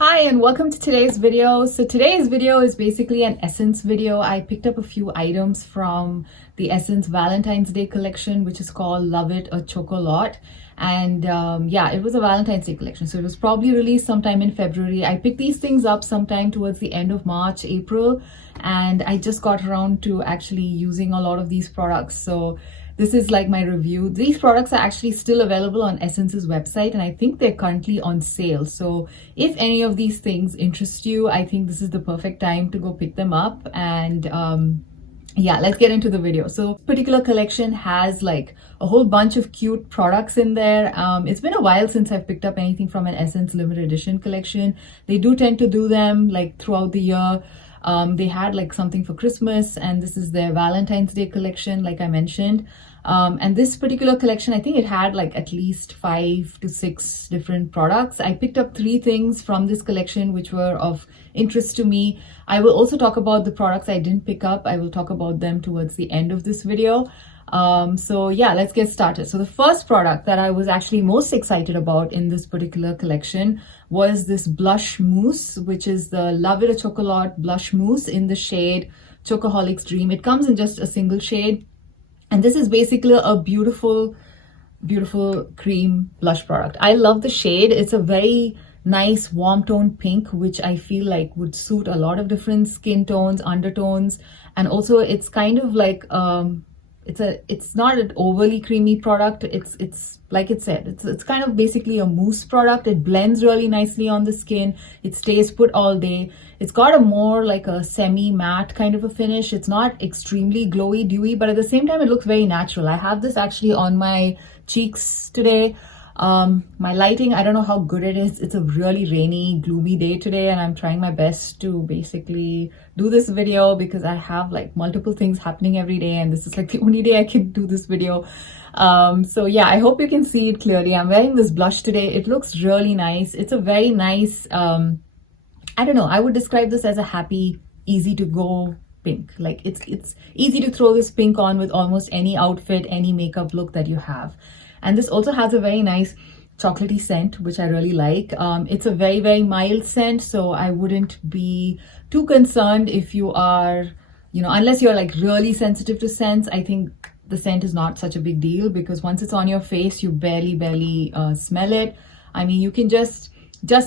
Hi and welcome to today's video. So today's video is basically an Essence video. I picked up a few items from the Essence Valentine's Day collection, which is called Love It a Choco Lot. And yeah, it was a Valentine's Day collection. So it was probably released sometime in February. I picked these things up sometime towards the end of March, April, and I just got around to actually using a lot of these products. So this is like my review. These products are actually still available on Essence's website, and I think they're currently on sale. So if any of these things interest you, I think this is the perfect time to go pick them up. And yeah, let's get into the video. So this particular collection has like a whole bunch of cute products in there. It's been a while since I've picked up anything from an Essence limited edition collection. They do tend to do them like throughout the year. They had like something for Christmas, and this is their Valentine's Day collection, like I mentioned. And this particular collection, I think it had like at least 5 to 6 different products. I picked up 3 things from this collection which were of interest to me. I will also talk about the products I didn't pick up. I will talk about them towards the end of this video. So yeah, let's get started. So the first product that I was actually most excited about in this particular collection was this blush mousse, which is the Love It a Choco Lot blush mousse in the shade Chocoholic's Dream. It comes in just a single shade. And this is basically a beautiful cream blush product. I love the shade. It's a very nice warm toned pink, which I feel like would suit a lot of different skin tones, undertones. And also it's kind of like, it's not an overly creamy product. It's like it said, it's kind of basically a mousse product. It blends really nicely on the skin. It stays put all day. It's got a more like a semi-matte kind of a finish. It's not extremely glowy, dewy, but at the same time, it looks very natural. I have this actually on my cheeks today. My lighting, I don't know how good it is. It's a really rainy, gloomy day today, and I'm trying my best to basically do this video because I have like multiple things happening every day, and this is like the only day I can do this video. So yeah, I hope you can see it clearly. I'm wearing this blush today. It looks really nice. It's a very nice, I don't know, I would describe this as a happy, easy to go pink. Like it's easy to throw this pink on with almost any outfit, any makeup look that you have. And this also has a very nice chocolatey scent, which I really like. It's a very mild scent, so I wouldn't be too concerned if you are, you know, unless you're like really sensitive to scents. I think the scent is not such a big deal because once it's on your face, you barely smell it. I mean, you can just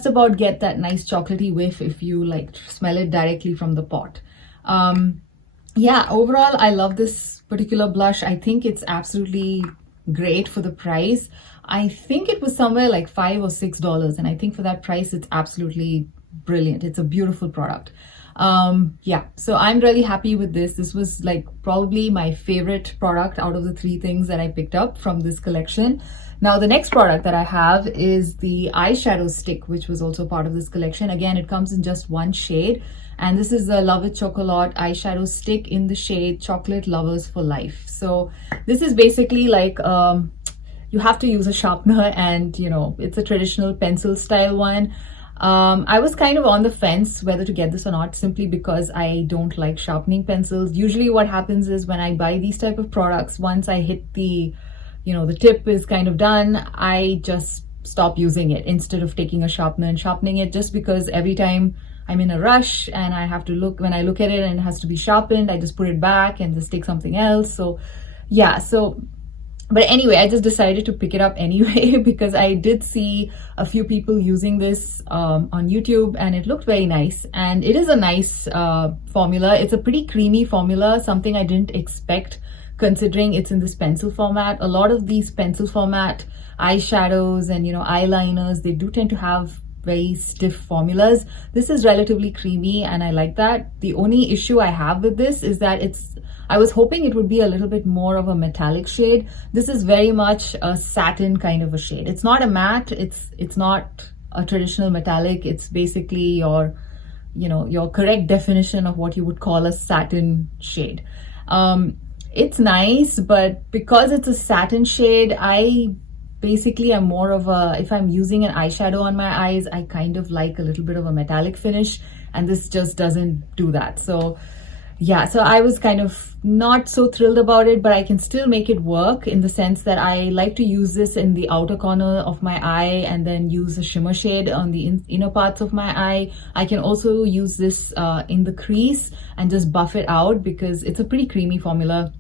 about get that nice chocolatey whiff if you like smell it directly from the pot. Yeah, overall, I love this particular blush. I think it's absolutely great for the price. I think it was somewhere like $5 or $6, and I think for that price it's absolutely brilliant. It's a beautiful product. Yeah, so I'm really happy with this. This was like probably my favorite product out of the 3 things that I picked up from this collection. Now the next product that I have is the eyeshadow stick, which was also part of this collection. Again, it comes in just 1 shade, and this is the Love It Choco Lot eyeshadow stick in the shade Chocolate Lovers for Life. So this is basically like, you have to use a sharpener, and you know, it's a traditional pencil style one. I was kind of on the fence whether to get this or not, simply because I don't like sharpening pencils. Usually what happens is when I buy these type of products, once I hit the, you know, the tip is kind of done, I just stop using it instead of taking a sharpener and sharpening it, just because every time I'm in a rush and I have to look, when I look at it and it has to be sharpened, I just put it back and just take something else. So yeah, but anyway, I just decided to pick it up anyway because I did see a few people using this on YouTube, and it looked very nice. And it is a nice formula. It's a pretty creamy formula, something I didn't expect considering it's in this pencil format. A lot of these pencil format eyeshadows and, you know, eyeliners, they do tend to have very stiff formulas. This is relatively creamy, and I like that. The only issue I have with this is that I was hoping it would be a little bit more of a metallic shade. This is very much a satin kind of a shade. It's not a matte, it's not a traditional metallic. It's basically your, you know, your correct definition of what you would call a satin shade. It's nice, but because it's a satin shade, I basically am more of a, if I'm using an eyeshadow on my eyes, I kind of like a little bit of a metallic finish, and this just doesn't do that. So yeah, so I was kind of not so thrilled about it, but I can still make it work in the sense that I like to use this in the outer corner of my eye and then use a shimmer shade on the inner parts of my eye. I can also use this in the crease and just buff it out because it's a pretty creamy formula.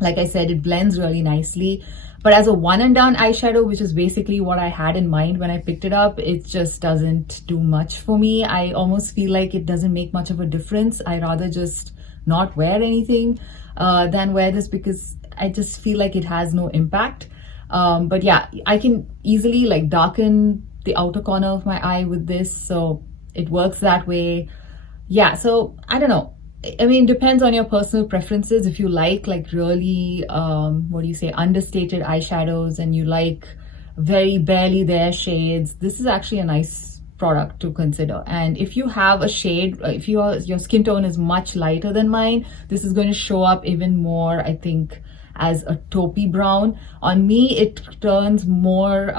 Like I said, it blends really nicely. But as a one and done eyeshadow, which is basically what I had in mind when I picked it up, it just doesn't do much for me. I almost feel like it doesn't make much of a difference. I rather just not wear anything than wear this because I just feel like it has no impact. But yeah, I can easily like darken the outer corner of my eye with this, so it works that way. Yeah, so I don't know. I mean, it depends on your personal preferences. If you like really, what do you say, understated eyeshadows and you like very barely there shades, this is actually a nice product to consider. And if you have a shade, if your skin tone is much lighter than mine, this is going to show up even more, I think, as a taupey brown. On me, it turns more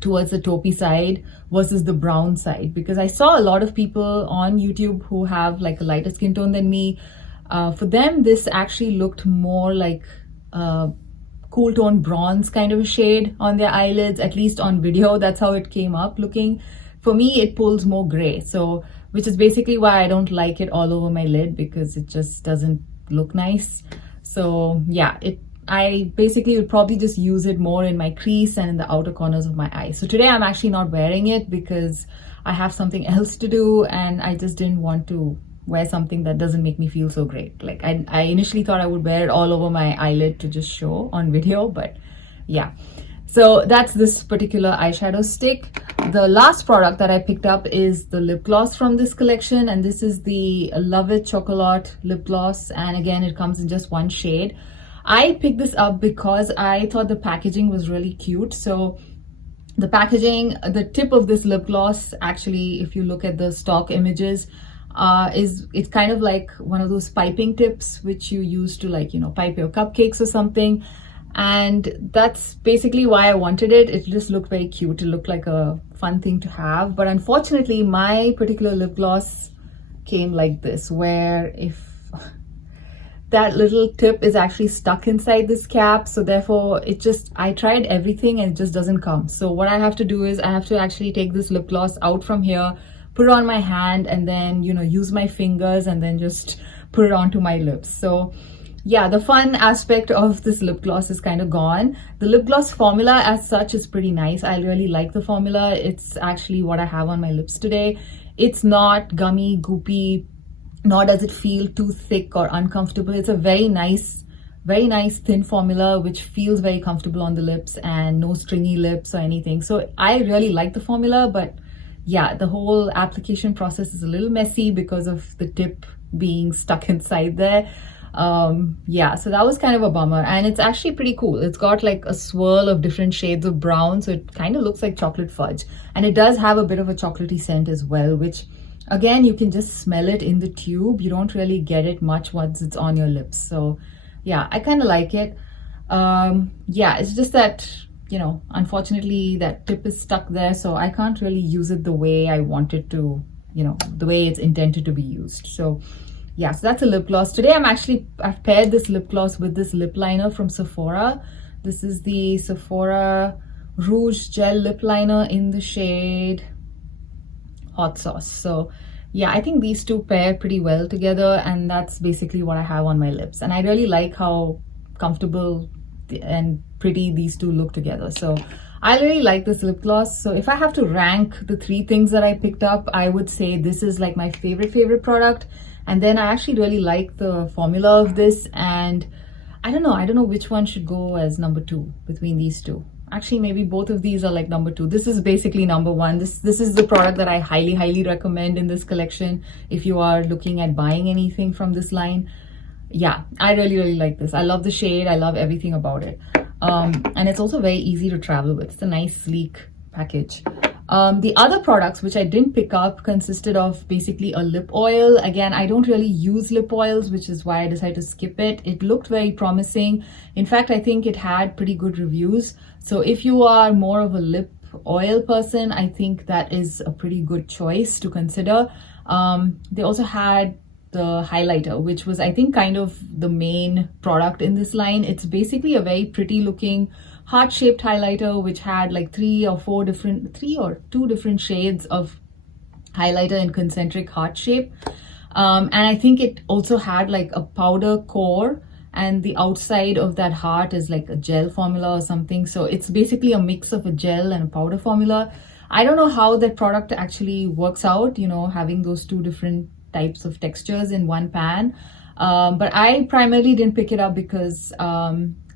towards the taupey side versus the brown side, because I saw a lot of people on YouTube who have like a lighter skin tone than me. For them, this actually looked more like cool tone bronze kind of a shade on their eyelids, at least on video. That's how it came up looking. For me, it pulls more gray, so which is basically why I don't like it all over my lid, because it just doesn't look nice. So yeah, I basically would probably just use it more in my crease and in the outer corners of my eyes. So today I'm actually not wearing it because I have something else to do and I just didn't want to wear something that doesn't make me feel so great. Like I initially thought I would wear it all over my eyelid to just show on video, but yeah. So that's this particular eyeshadow stick. The last product that I picked up is the lip gloss from this collection, and this is the Love It Choco Lot lip gloss, and again it comes in just one shade. I picked this up because I thought the packaging was really cute. So the packaging, the tip of this lip gloss, actually, if you look at the stock images, it's kind of like one of those piping tips which you use to, like, you know, pipe your cupcakes or something. And that's basically why I wanted it. It just looked very cute. It looked like a fun thing to have. But unfortunately, my particular lip gloss came like this, where if that little tip is actually stuck inside this cap, so therefore I tried everything and it just doesn't come. So what I have to do is I have to actually take this lip gloss out from here, put it on my hand, and then, you know, use my fingers and then just put it onto my lips. So yeah, the fun aspect of this lip gloss is kind of gone. The lip gloss formula as such is pretty nice. I really like the formula. It's actually what I have on my lips today. It's not gummy, goopy, nor does it feel too thick or uncomfortable. It's a very nice thin formula which feels very comfortable on the lips and no stringy lips or anything. So I really like the formula, but yeah, the whole application process is a little messy because of the tip being stuck inside there. Yeah, so that was kind of a bummer, and it's actually pretty cool. It's got like a swirl of different shades of brown, so it kind of looks like chocolate fudge, and it does have a bit of a chocolatey scent as well, which again, you can just smell it in the tube. You don't really get it much once it's on your lips. So yeah, I kind of like it. Yeah, it's just that, you know, unfortunately that tip is stuck there, so I can't really use it the way I want it to, you know, the way it's intended to be used. So yeah, so that's a lip gloss. Today I've paired this lip gloss with this lip liner from Sephora. This is the Sephora Rouge Gel Lip Liner in the shade Hot Sauce. So yeah, I think these two pair pretty well together, and that's basically what I have on my lips. And I really like how comfortable and pretty these two look together. So I really like this lip gloss. So if I have to rank the three things that I picked up, I would say this is like my favorite product. And then I actually really like the formula of this, and I don't know which one should go as number two between these two. Actually, maybe both of these are like number two. This is basically number one. This is the product that I highly recommend in this collection if you are looking at buying anything from this line. Yeah, I really like this. I love the shade. I love everything about it. And it's also very easy to travel with. It's a nice sleek package. The other products which I didn't pick up consisted of basically a lip oil. Again, I don't really use lip oils, which is why I decided to skip it. It looked very promising. In fact, I think it had pretty good reviews. So if you are more of a lip oil person, I think that is a pretty good choice to consider. They also had the highlighter, which was, I think, kind of the main product in this line. It's basically a very pretty looking heart-shaped highlighter which had like three or two different shades of highlighter in concentric heart shape. And I think it also had like a powder core, and the outside of that heart is like a gel formula or something. So it's basically a mix of a gel and a powder formula. I don't know how that product actually works out, you know, having those two different types of textures in one pan. But I primarily didn't pick it up because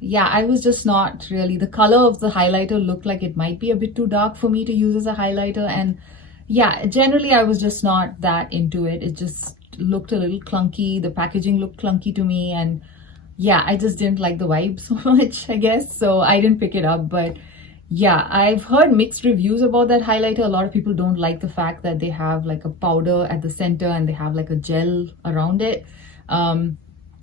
yeah, I was just not really, the color of the highlighter looked like it might be a bit too dark for me to use as a highlighter. And yeah, generally I was just not that into it. It just looked a little clunky. The packaging looked clunky to me, and yeah, I just didn't like the vibe so much, I guess. So I didn't pick it up. But yeah, I've heard mixed reviews about that highlighter. A lot of people don't like the fact that they have like a powder at the center and they have like a gel around it. And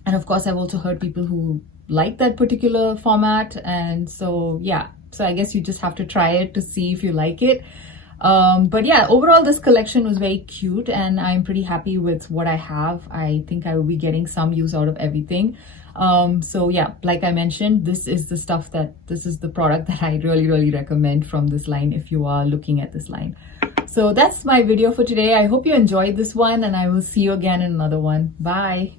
of course, I've also heard people who like that particular format. And so yeah, so I guess you just have to try it to see if you like it. But yeah, overall this collection was very cute and I'm pretty happy with what I have. I think I will be getting some use out of everything. So yeah, like I mentioned, this is the product that I really recommend from this line if you are looking at this line. So that's my video for today. I hope you enjoyed this one, and I will see you again in another one. Bye.